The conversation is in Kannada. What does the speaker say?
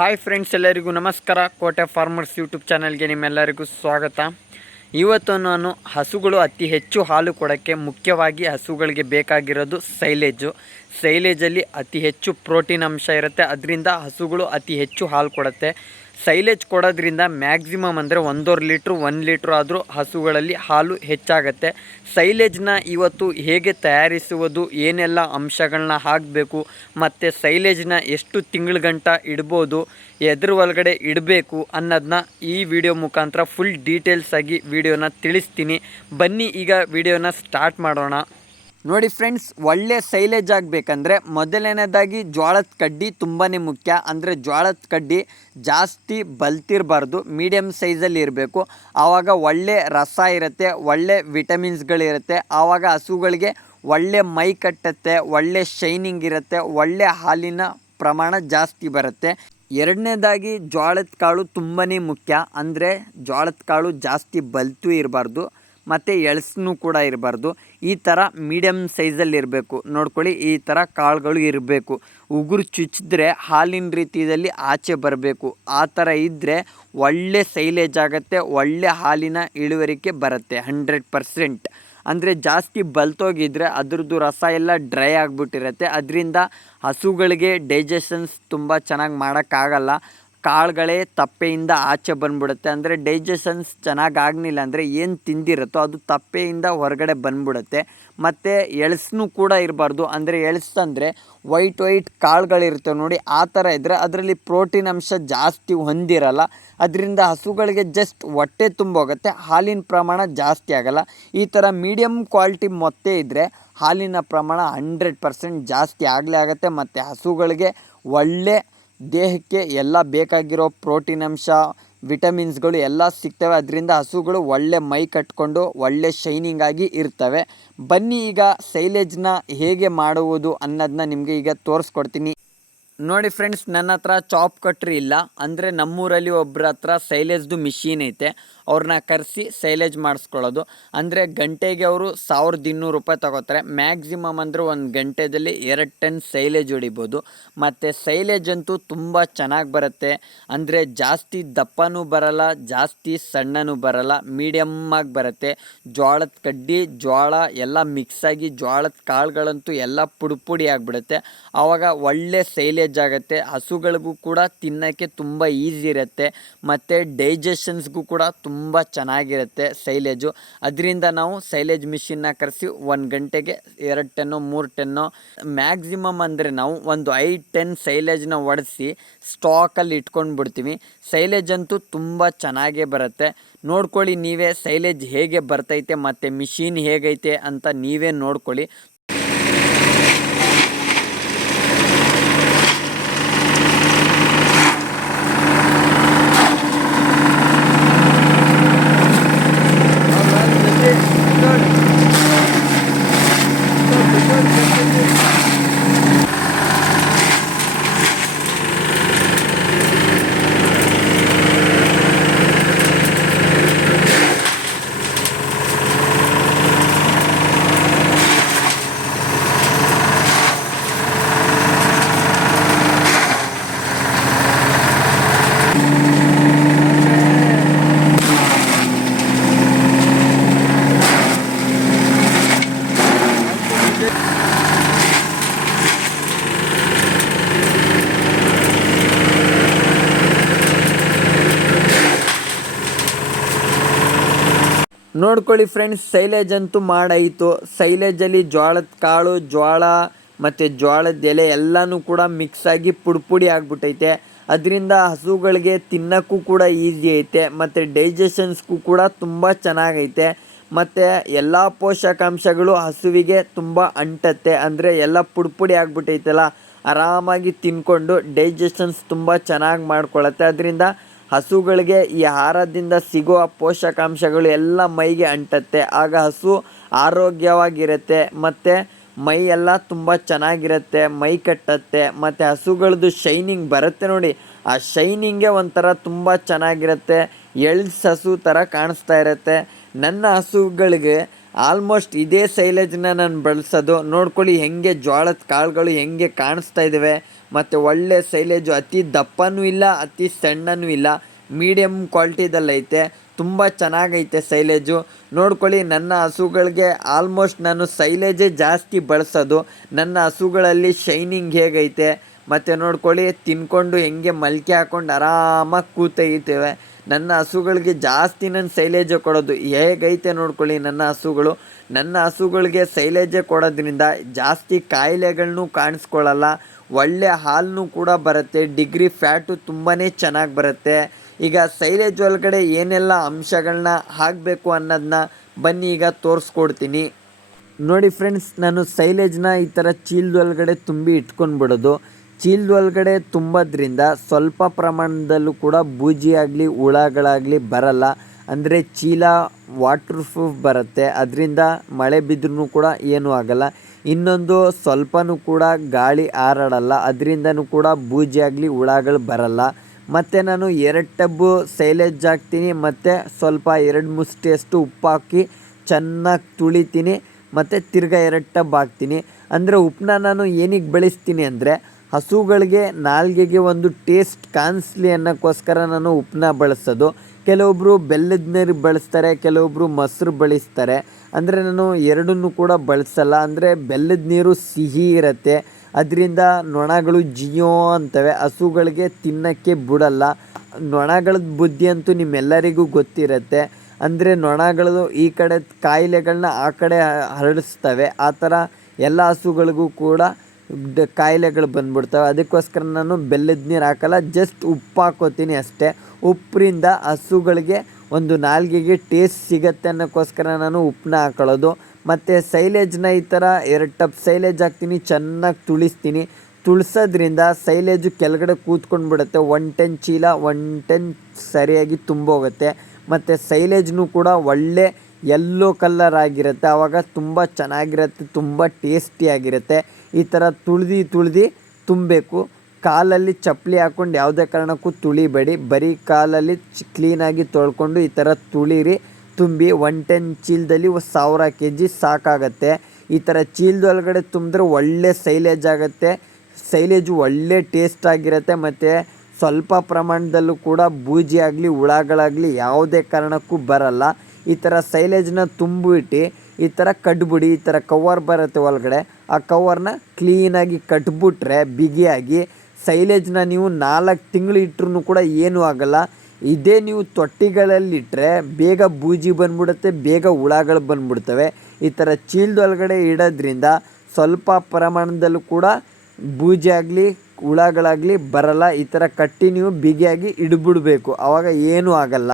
ಹಾಯ್ ಫ್ರೆಂಡ್ಸ್, ಎಲ್ಲರಿಗೂ ನಮಸ್ಕಾರ. ಕೋಟೆ ಫಾರ್ಮರ್ಸ್ ಯೂಟ್ಯೂಬ್ ಚಾನಲ್ಗೆ ನಿಮ್ಮೆಲ್ಲರಿಗೂ ಸ್ವಾಗತ. ಇವತ್ತು ನಾನು ಹಸುಗಳು ಅತಿ ಹೆಚ್ಚು ಹಾಲು ಕೊಡೋಕ್ಕೆ ಮುಖ್ಯವಾಗಿ ಹಸುಗಳಿಗೆ ಬೇಕಾಗಿರೋದು ಸೈಲೇಜಲ್ಲಿ ಅತಿ ಹೆಚ್ಚು ಪ್ರೋಟೀನ್ ಅಂಶ ಇರುತ್ತೆ. ಅದರಿಂದ ಹಸುಗಳು ಅತಿ ಹೆಚ್ಚು ಹಾಲು ಕೊಡುತ್ತೆ. ಸೈಲೇಜ್ ಕೊಡೋದ್ರಿಂದ ಮ್ಯಾಕ್ಸಿಮಮ್ ಅಂದರೆ 1.5 ಲೀಟ್ರು 1 ಲೀಟ್ರ್ ಆದರೂ ಹಸುಗಳಲ್ಲಿ ಹಾಲು ಹೆಚ್ಚಾಗತ್ತೆ. ಸೈಲೇಜ್ನ ಇವತ್ತು ಹೇಗೆ ತಯಾರಿಸುವುದು, ಏನೆಲ್ಲ ಅಂಶಗಳನ್ನ ಹಾಕಬೇಕು ಮತ್ತು ಸೈಲೇಜ್ನ ಎಷ್ಟು ತಿಂಗಳ ಇಡ್ಬೋದು, ಎದ್ರ ಒಳಗಡೆ ಇಡಬೇಕು ಅನ್ನೋದನ್ನ ಈ ವಿಡಿಯೋ ಮುಖಾಂತರ ಫುಲ್ ಡೀಟೇಲ್ಸ್ ಆಗಿ ವಿಡಿಯೋನ ತಿಳಿಸ್ತೀನಿ. ಬನ್ನಿ ಈಗ ವಿಡಿಯೋನ ಸ್ಟಾರ್ಟ್ ಮಾಡೋಣ. ನೋಡಿ ಫ್ರೆಂಡ್ಸ್, ಒಳ್ಳೆ ಸೈಲೇಜ್ ಆಗಬೇಕಂದ್ರೆ ಮೊದಲನೇದಾಗಿ ಜೋಳದ ಕಡ್ಡಿ ತುಂಬಾ ಮುಖ್ಯ. ಅಂದರೆ ಜೋಳದ ಕಡ್ಡಿ ಜಾಸ್ತಿ ಬಲ್ತಿರಬಾರ್ದು, ಮೀಡಿಯಮ್ ಸೈಜಲ್ಲಿ ಇರಬೇಕು. ಆವಾಗ ಒಳ್ಳೆ ರಸ ಇರುತ್ತೆ, ಒಳ್ಳೆ ವಿಟಮಿನ್ಸ್ಗಳಿರುತ್ತೆ. ಆವಾಗ ಹಸುಗಳಿಗೆ ಒಳ್ಳೆ ಮೈ ಕಟ್ಟುತ್ತೆ, ಒಳ್ಳೆ ಶೈನಿಂಗ್ ಇರುತ್ತೆ, ಒಳ್ಳೆ ಹಾಲಿನ ಪ್ರಮಾಣ ಜಾಸ್ತಿ ಬರುತ್ತೆ. ಎರಡನೇದಾಗಿ ಜೋಳದ ಕಾಳು ತುಂಬಾ ಮುಖ್ಯ. ಅಂದರೆ ಜೋಳದ ಕಾಳು ಜಾಸ್ತಿ ಬಲ್ತು ಇರಬಾರ್ದು ಮತ್ತು ಎಳ್ಸೂ ಕೂಡ ಇರಬಾರ್ದು. ಈ ಥರ ಮೀಡಿಯಮ್ ಸೈಜಲ್ಲಿ ಇರಬೇಕು. ನೋಡ್ಕೊಳ್ಳಿ, ಈ ಥರ ಕಾಳುಗಳು ಇರಬೇಕು. ಉಗುರು ಚುಚ್ಚಿದ್ರೆ ಹಾಲಿನ ರೀತಿಯಲ್ಲಿ ಆಚೆ ಬರಬೇಕು. ಆ ಥರ ಇದ್ದರೆ ಒಳ್ಳೆ ಸೈಲೇಜ್ ಆಗುತ್ತೆ, ಒಳ್ಳೆ ಹಾಲಿನ ಇಳುವರಿಕೆ ಬರುತ್ತೆ 100%. ಅಂದರೆ ಜಾಸ್ತಿ ಬಲ್ತೋಗಿದ್ರೆ ಅದ್ರದ್ದು ರಸ ಎಲ್ಲ ಡ್ರೈ ಆಗಿಬಿಟ್ಟಿರುತ್ತೆ. ಅದರಿಂದ ಹಸುಗಳಿಗೆ ಡೈಜೆಷನ್ಸ್ ತುಂಬ ಚೆನ್ನಾಗಿ ಮಾಡೋಕ್ಕಾಗಲ್ಲ. ಕಾಳುಗಳೇ ತಪ್ಪೆಯಿಂದ ಆಚೆ ಬಂದ್ಬಿಡುತ್ತೆ. ಅಂದರೆ ಡೈಜೆಷನ್ಸ್ ಚೆನ್ನಾಗಿ ಆಗಲಿಲ್ಲ ಅಂದರೆ ಏನು ತಿಂದಿರುತ್ತೋ ಅದು ತಪ್ಪೆಯಿಂದ ಹೊರಗಡೆ ಬಂದ್ಬಿಡುತ್ತೆ. ಮತ್ತು ಎಳ್ಸೂ ಕೂಡ ಇರಬಾರ್ದು. ಅಂದರೆ ಎಳ್ಸಂದರೆ ವೈಟ್ ಕಾಳುಗಳಿರ್ತವೆ ನೋಡಿ, ಆ ಥರ ಇದ್ದರೆ ಅದರಲ್ಲಿ ಪ್ರೋಟೀನ್ ಅಂಶ ಜಾಸ್ತಿ ಹೊಂದಿರಲ್ಲ. ಅದರಿಂದ ಹಸುಗಳಿಗೆ ಜಸ್ಟ್ ಹೊಟ್ಟೆ ತುಂಬೋಗುತ್ತೆ, ಹಾಲಿನ ಪ್ರಮಾಣ ಜಾಸ್ತಿ ಆಗೋಲ್ಲ. ಈ ಥರ ಮೀಡಿಯಮ್ ಕ್ವಾಲಿಟಿ ಮೊಟ್ಟೆ ಇದ್ದರೆ ಹಾಲಿನ ಪ್ರಮಾಣ 100% ಜಾಸ್ತಿ ಆಗಲೇ ಆಗುತ್ತೆ. ಮತ್ತು ಹಸುಗಳಿಗೆ ಒಳ್ಳೆ ದೇಹಕ್ಕೆ ಎಲ್ಲ ಬೇಕಾಗಿರೋ ಪ್ರೋಟೀನ್ ಅಂಶ, ವಿಟಮಿನ್ಸ್ಗಳು ಎಲ್ಲ ಸಿಗ್ತವೆ. ಅದರಿಂದ ಹಸುಗಳು ಒಳ್ಳೆ ಮೈ ಕಟ್ಕೊಂಡು ಒಳ್ಳೆ ಶೈನಿಂಗ್ ಆಗಿ ಇರ್ತವೆ. ಬನ್ನಿ ಈಗ ಸೈಲೇಜ್ನ ಹೇಗೆ ಮಾಡುವುದು ಅನ್ನೋದನ್ನ ನಿಮಗೆ ಈಗ ತೋರಿಸ್ಕೊಡ್ತೀನಿ. ನೋಡಿ ಫ್ರೆಂಡ್ಸ್, ನನ್ನ ಹತ್ರ ಚಾಪ್ ಕಟ್ರಿ ಇಲ್ಲ. ಅಂದರೆ ನಮ್ಮೂರಲ್ಲಿ ಒಬ್ಬರ ಹತ್ರ ಸೈಲೇಜ್ದು ಮಿಷಿನ್ ಐತೆ. ಅವ್ರನ್ನ ಕರೆಸಿ ಸೈಲೇಜ್ ಮಾಡಿಸ್ಕೊಳ್ಳೋದು. ಅಂದರೆ ಗಂಟೆಗೆ ಅವರು 1200 ರೂಪಾಯಿ ತಗೋತಾರೆ. ಮ್ಯಾಕ್ಸಿಮಮ್ ಅಂದರೆ 1 ಗಂಟೆಯಲ್ಲಿ 2 ಟನ್ ಸೈಲೇಜ್ ಹೊಡಿಬೋದು. ಮತ್ತು ಸೈಲೇಜ್ ಅಂತೂ ತುಂಬ ಚೆನ್ನಾಗಿ ಬರುತ್ತೆ. ಅಂದರೆ ಜಾಸ್ತಿ ದಪ್ಪನೂ ಬರಲ್ಲ, ಜಾಸ್ತಿ ಸಣ್ಣನೂ ಬರಲ್ಲ, ಮೀಡಿಯಮ್ಮಾಗಿ ಬರುತ್ತೆ. ಜೋಳದ ಕಡ್ಡಿ, ಜೋಳ ಎಲ್ಲ ಮಿಕ್ಸಾಗಿ ಜೋಳದ ಕಾಳುಗಳಂತೂ ಎಲ್ಲ ಪುಡಿ ಆಗಿಬಿಡುತ್ತೆ. ಆವಾಗ ಒಳ್ಳೆ ಸೈಲೇಜ್ ಆಗುತ್ತೆ. ಹಸುಗಳಿಗೂ ಕೂಡ ತಿನ್ನೋಕ್ಕೆ ತುಂಬ ಈಸಿ ಇರುತ್ತೆ. ಮತ್ತು ಡೈಜೆಷನ್ಸ್ಗೂ ಕೂಡ ತುಂಬ ಚೆನ್ನಾಗಿರುತ್ತೆ ಸೈಲೇಜು. ಅದರಿಂದ ನಾವು ಸೈಲೇಜ್ ಮಿಷಿನ್ನ ಕರೆಸಿ 1 ಗಂಟೆಗೆ 2 ಟನ್ನು 3 ಟನ್ನು ಮ್ಯಾಕ್ಸಿಮಮ್ ಅಂದರೆ ನಾವು ಒಂದು 5 ಟನ್ ಸೈಲೇಜ್ನ ಒಡಿಸಿ ಸ್ಟಾಕಲ್ಲಿ ಇಟ್ಕೊಂಡು ಬಿಡ್ತೀವಿ. ಸೈಲೇಜ್ ಅಂತೂ ತುಂಬ ಚೆನ್ನಾಗೇ ಬರುತ್ತೆ. ನೋಡ್ಕೊಳ್ಳಿ ನೀವೇ ಸೈಲೇಜ್ ಹೇಗೆ ಬರ್ತೈತೆ ಮತ್ತು ಮಿಷಿನ್ ಹೇಗೈತೆ ಅಂತ ನೀವೇ ನೋಡ್ಕೊಳ್ಳಿ. ನೋಡ್ಕೊಳ್ಳಿ ಫ್ರೆಂಡ್ಸ್, ಸೈಲೇಜ್ ಅಂತೂ ಮಾಡಾಯಿತು. ಸೈಲೇಜಲ್ಲಿ ಜೋಳದ ಕಾಳು, ಜೋಳ ಮತ್ತು ಜೋಳದ ಎಲೆ ಎಲ್ಲನೂ ಕೂಡ ಮಿಕ್ಸಾಗಿ ಪುಡಿ ಆಗಿಬಿಟ್ಟೈತೆ. ಅದರಿಂದ ಹಸುಗಳಿಗೆ ತಿನ್ನೋಕ್ಕೂ ಕೂಡ ಈಸಿ ಐತೆ ಮತ್ತು ಡೈಜೆಷನ್ಸ್ಗೂ ಕೂಡ ತುಂಬ ಚೆನ್ನಾಗೈತೆ. ಮತ್ತು ಎಲ್ಲ ಪೋಷಕಾಂಶಗಳು ಹಸುವಿಗೆ ತುಂಬ ಅಂಟತ್ತೆ. ಅಂದರೆ ಎಲ್ಲ ಪುಡಿ ಆಗಿಬಿಟ್ಟೈತಲ್ಲ, ಆರಾಮಾಗಿ ತಿನ್ಕೊಂಡು ಡೈಜೆಷನ್ಸ್ ತುಂಬ ಚೆನ್ನಾಗಿ ಮಾಡ್ಕೊಳತ್ತೆ. ಅದರಿಂದ ಹಸುಗಳಿಗೆ ಈ ಆಹಾರದಿಂದ ಸಿಗುವ ಪೋಷಕಾಂಶಗಳು ಎಲ್ಲ ಮೈಗೆ ಅಂಟತ್ತೆ. ಆಗ ಹಸು ಆರೋಗ್ಯವಾಗಿರುತ್ತೆ ಮತ್ತು ಮೈ ಎಲ್ಲ ತುಂಬ ಚೆನ್ನಾಗಿರುತ್ತೆ, ಮೈ ಕಟ್ಟತ್ತೆ. ಮತ್ತು ಹಸುಗಳದ್ದು ಶೈನಿಂಗ್ ಬರುತ್ತೆ ನೋಡಿ, ಆ ಶೈನಿಂಗೇ ಒಂಥರ ತುಂಬ ಚೆನ್ನಾಗಿರುತ್ತೆ. ಹಸು ಥರ ಕಾಣಿಸ್ತಾ ಇರುತ್ತೆ. ನನ್ನ ಹಸುಗಳಿಗೆ ಆಲ್ಮೋಸ್ಟ್ ಇದೇ ಸೈಲೇಜ್ನ ನಾನು ಬಳಸೋದು. ನೋಡ್ಕೊಳ್ಳಿ ಹೆಂಗೆ ಜೋಳದ ಕಾಳುಗಳು ಹೆಂಗೆ ಕಾಣಿಸ್ತಾ ಇದ್ದಾವೆ ಮತ್ತು ಒಳ್ಳೆ ಸೈಲೇಜು, ಅತಿ ದಪ್ಪನೂ ಇಲ್ಲ ಅತಿ ಸಣ್ಣನೂ ಇಲ್ಲ, ಮೀಡಿಯಮ್ ಕ್ವಾಲಿಟಿದಲ್ಲೈತೆ. ತುಂಬ ಚೆನ್ನಾಗೈತೆ ಸೈಲೇಜು. ನೋಡ್ಕೊಳ್ಳಿ, ನನ್ನ ಹಸುಗಳಿಗೆ ಆಲ್ಮೋಸ್ಟ್ ನಾನು ಸೈಲೇಜೇ ಜಾಸ್ತಿ ಬಳಸೋದು. ನನ್ನ ಹಸುಗಳಲ್ಲಿ ಶೈನಿಂಗ್ ಹೇಗೈತೆ ಮತ್ತು ನೋಡ್ಕೊಳ್ಳಿ, ತಿನ್ಕೊಂಡು ಹೆಂಗೆ ಮಲ್ಕೆ ಹಾಕ್ಕೊಂಡು ಆರಾಮಾಗಿ ಕೂತೈತೇವೆ. ನನ್ನ ಹಸುಗಳಿಗೆ ಜಾಸ್ತಿ ನಾನು ಸೈಲೇಜೇ ಕೊಡೋದು. ಹೇಗೈತೆ ನೋಡ್ಕೊಳ್ಳಿ ನನ್ನ ಹಸುಗಳು. ನನ್ನ ಹಸುಗಳಿಗೆ ಸೈಲೇಜೇ ಕೊಡೋದ್ರಿಂದ ಜಾಸ್ತಿ ಕಾಯಿಲೆಗಳನ್ನೂ ಕಾಣಿಸ್ಕೊಳ್ಳಲ್ಲ, ಒಳ್ಳೆ ಹಾಲನ್ನು ಕೂಡ ಬರುತ್ತೆ, ಡಿಗ್ರಿ ಫ್ಯಾಟು ತುಂಬಾ ಚೆನ್ನಾಗಿ ಬರುತ್ತೆ. ಈಗ ಸೈಲೇಜ್ ಒಳಗಡೆ ಏನೆಲ್ಲ ಅಂಶಗಳನ್ನ ಹಾಕಬೇಕು ಅನ್ನೋದನ್ನ ಬನ್ನಿ ಈಗ ತೋರಿಸ್ಕೊಡ್ತೀನಿ. ನೋಡಿ ಫ್ರೆಂಡ್ಸ್, ನಾನು ಸೈಲೇಜ್ನ ಈ ಥರ ಚೀಲದೊಳಗಡೆ ತುಂಬಿ ಇಟ್ಕೊಂಡ್ಬಿಡೋದು. ಚೀಲದೊಳಗಡೆ ತುಂಬೋದ್ರಿಂದ ಸ್ವಲ್ಪ ಪ್ರಮಾಣದಲ್ಲೂ ಕೂಡ ಬೂಜಿ ಆಗಲಿ ಹುಳಗಳಾಗಲಿ ಬರಲ್ಲ. ಅಂದರೆ ಚೀಲ ವಾಟರ್ ಪ್ರೂಫ್ ಬರುತ್ತೆ, ಅದರಿಂದ ಮಳೆ ಬಿದ್ದರೂ ಕೂಡ ಏನೂ ಆಗಲ್ಲ. ಇನ್ನೊಂದು ಸ್ವಲ್ಪನೂ ಕೂಡ ಗಾಳಿ ಹಾರಾಡಲ್ಲ, ಅದರಿಂದನೂ ಕೂಡ ಬೂಜಿ ಆಗಲಿ ಹುಳಗಳು ಬರಲ್ಲ. ಮತ್ತು ನಾನು 2 ಟಬ್ಬು ಸೈಲೇಜ್ ಹಾಕ್ತೀನಿ ಮತ್ತು ಸ್ವಲ್ಪ 2 ಮುಷ್ಟಿಯಷ್ಟು ಉಪ್ಪು ಹಾಕಿ ಚೆನ್ನಾಗಿ ತುಳಿತೀನಿ ಮತ್ತು ತಿರ್ಗಾ 2 ಟಬ್ ಹಾಕ್ತೀನಿ. ಅಂದರೆ ಉಪ್ಪನ್ನ ನಾನು ಏನಕ್ಕೆ ಬಳಸ್ತೀನಿ ಅಂದರೆ ಹಸುಗಳಿಗೆ ನಾಲ್ಗೆಗೆ ಒಂದು ಟೇಸ್ಟ್ ಕಾಣಿಸ್ಲಿ ಅನ್ನೋಕ್ಕೋಸ್ಕರ ನಾನು ಉಪ್ಪನ್ನ ಬಳಸೋದು. ಕೆಲವೊಬ್ಬರು ಬೆಲ್ಲದ ನೀರು ಬಳಸ್ತಾರೆ, ಕೆಲವೊಬ್ಬರು ಮೊಸರು ಬಳಸ್ತಾರೆ. ಅಂದರೆ ನಾನು ಎರಡನ್ನೂ ಕೂಡ ಬಳಸಲ್ಲ. ಅಂದರೆ ಬೆಲ್ಲದ ನೀರು ಸಿಹಿ ಇರುತ್ತೆ, ಅದರಿಂದ ನೊಣಗಳು ಜಿಯೋ ಅಂತವೆ, ಹಸುಗಳಿಗೆ ತಿನ್ನೋಕ್ಕೆ ಬಿಡಲ್ಲ. ನೊಣಗಳದ ಬುದ್ಧಿ ಅಂತೂ ನಿಮ್ಮೆಲ್ಲರಿಗೂ ಗೊತ್ತಿರುತ್ತೆ. ಅಂದರೆ ನೊಣಗಳು ಈ ಕಡೆ ಕಾಯಿಲೆಗಳನ್ನ ಆ ಕಡೆ ಹರಡಿಸ್ತವೆ. ಆ ಥರ ಎಲ್ಲ ಹಸುಗಳಿಗೂ ಕೂಡ ಕಾಯಿಲೆಗಳು ಬಂದ್ಬಿಡ್ತವೆ. ಅದಕ್ಕೋಸ್ಕರ ನಾನು ಬೆಲ್ಲದ ನೀರು ಹಾಕಲ್ಲ, ಜಸ್ಟ್ ಉಪ್ಪು ಹಾಕೋತೀನಿ ಅಷ್ಟೇ. ಉಪ್ಪರಿಂದ ಹಸುಗಳಿಗೆ ಒಂದು ನಾಲ್ಗೆಗೆ ಟೇಸ್ಟ್ ಸಿಗತ್ತೆ ಅನ್ನೋಕ್ಕೋಸ್ಕರ ನಾನು ಉಪ್ಪನ್ನ ಹಾಕೊಳ್ಳೋದು. ಮತ್ತು ಸೈಲೇಜ್ನ ಈ ಥರ 2 ಟಬ್ ಸೈಲೇಜ್ ಹಾಕ್ತೀನಿ, ಚೆನ್ನಾಗಿ ತುಳಿಸ್ತೀನಿ. ತುಳಿಸೋದ್ರಿಂದ ಸೈಲೇಜು ಕೆಳಗಡೆ ಕೂತ್ಕೊಂಡ್ಬಿಡುತ್ತೆ. 110 ಚೀಲ 110 ಸರಿಯಾಗಿ ತುಂಬೋಗುತ್ತೆ. ಮತ್ತು ಸೈಲೇಜ್ನೂ ಕೂಡ ಒಳ್ಳೆ ಯೆಲ್ಲೋ ಕಲರ್ ಆಗಿರುತ್ತೆ, ಆವಾಗ ತುಂಬ ಚೆನ್ನಾಗಿರುತ್ತೆ, ತುಂಬ ಟೇಸ್ಟಿಯಾಗಿರುತ್ತೆ. ಈ ಥರ ತುಳಿದು ತುಂಬಬೇಕು. ಕಾಲಲ್ಲಿ ಚಪ್ಪಲಿ ಹಾಕ್ಕೊಂಡು ಯಾವುದೇ ಕಾರಣಕ್ಕೂ ತುಳಿಬೇಡಿ, ಬರೀ ಕಾಲಲ್ಲಿ ಕ್ಲೀನಾಗಿ ತೊಳ್ಕೊಂಡು ಈ ಥರ ತುಳಿರಿ. ತುಂಬಿ 110 ಚೀಲದಲ್ಲಿ 1000 kg ಸಾಕಾಗತ್ತೆ. ಈ ಥರ ಚೀಲದೊಳಗಡೆ ತುಂಬಿದ್ರೆ ಒಳ್ಳೆ ಸೈಲೇಜ್ ಆಗುತ್ತೆ. ಸೈಲೇಜು ಒಳ್ಳೆ ಟೇಸ್ಟ್ ಆಗಿರುತ್ತೆ ಮತ್ತು ಸ್ವಲ್ಪ ಪ್ರಮಾಣದಲ್ಲೂ ಕೂಡ ಬೂಜಿ ಆಗಲಿ ಹುಳಗಳಾಗಲಿ ಯಾವುದೇ ಕಾರಣಕ್ಕೂ ಬರಲ್ಲ. ಈ ಥರ ಸೈಲೇಜ್ನ ತುಂಬಿಟ್ಟು ಈ ಥರ ಕಟ್ಬಿಡಿ. ಈ ಥರ ಕವರ್ ಬರುತ್ತೆ ಒಳಗಡೆ, ಆ ಕವರ್ನ ಕ್ಲೀನಾಗಿ ಕಟ್ಬಿಟ್ರೆ ಬಿಗಿಯಾಗಿ ಸೈಲೇಜ್ನ ನೀವು 4 ತಿಂಗಳು ಇಟ್ಟರೂ ಕೂಡ ಏನೂ ಆಗಲ್ಲ. ಇದೇ ನೀವು ತೊಟ್ಟಿಗಳಲ್ಲಿಟ್ಟರೆ ಬೇಗ ಬೂಜಿ ಬಂದ್ಬಿಡುತ್ತೆ, ಬೇಗ ಹುಳಗಳು ಬಂದ್ಬಿಡ್ತವೆ. ಈ ಥರ ಚೀಲದೊಳಗಡೆ ಇಡೋದ್ರಿಂದ ಸ್ವಲ್ಪ ಪ್ರಮಾಣದಲ್ಲೂ ಕೂಡ ಬೂಜಿ ಆಗಲಿ ಹುಳಗಳಾಗಲಿ ಬರಲ್ಲ. ಈ ಥರ ಕಟ್ಟಿ ನೀವು ಬಿಗಿಯಾಗಿ ಇಡ್ಬಿಡಬೇಕು, ಆವಾಗ ಏನೂ ಆಗಲ್ಲ.